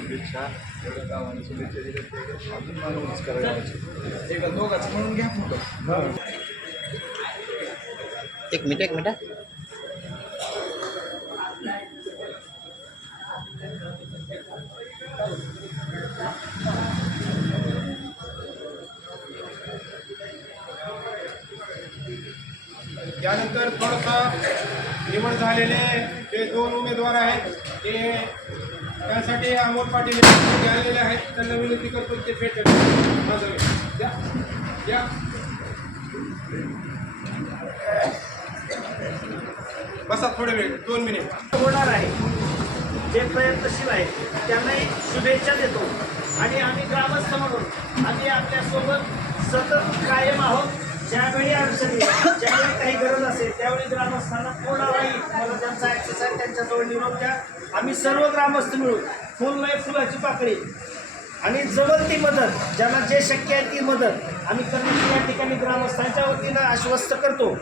शुभेच्छा एवढ्या गावाने शुभेच्छा दिल्या अजून मानवच करायला एक दोघांचं म्हणून घ्या फोटो. एक मिनिट यानंतर थोडंसं निवड झालेले जे 2 उमेदवार आहेत ते त्यासाठी अमोल पाटील आलेले आहेत. त्यांना विनंती करतो ते भेट द्या. बसा थोडे वेळ 2 मिनिट होणार आहे. जे प्रयत्नशील आहेत त्यांनाही शुभेच्छा देतो आणि आम्ही ग्रामस्थ म्हणून आम्ही आपल्यासोबत सतत कायम आहोत. ज्यावेळी अडचणी ज्यावेळी काही गरज असेल त्यावेळी ग्रामस्थांना पूर्ण राहील मला त्यांचा ॲक्सेस आहे त्यांच्याजवळ निरोप द्या. आम्ही सर्व ग्रामस्थ मिळून फुलाची पाकळी आणि जवळ ती मदत ज्यांना जे शक्य आहे ती मदत आम्ही करण्याची या ठिकाणी ग्रामस्थांच्या वतीनं आश्वस्त करतो.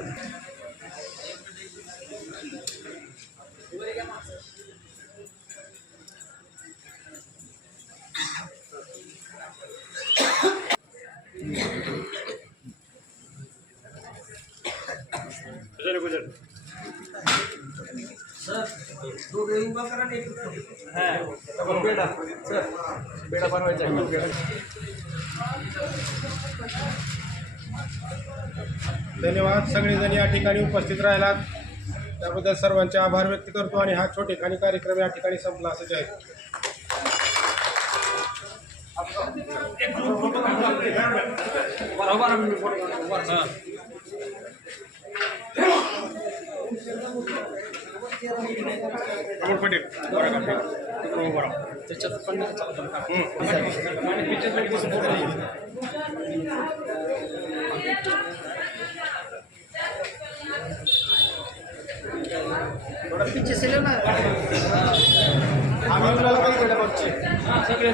बेडा बनवायचा धन्यवाद. सगळेजण या ठिकाणी उपस्थित राहिलात त्याबद्दल सर्वांचे आभार व्यक्त करतो आणि हा छोटेखानी कार्यक्रम या ठिकाणी संपला असं आहे. थोडा पीछे से लो ना. सगळे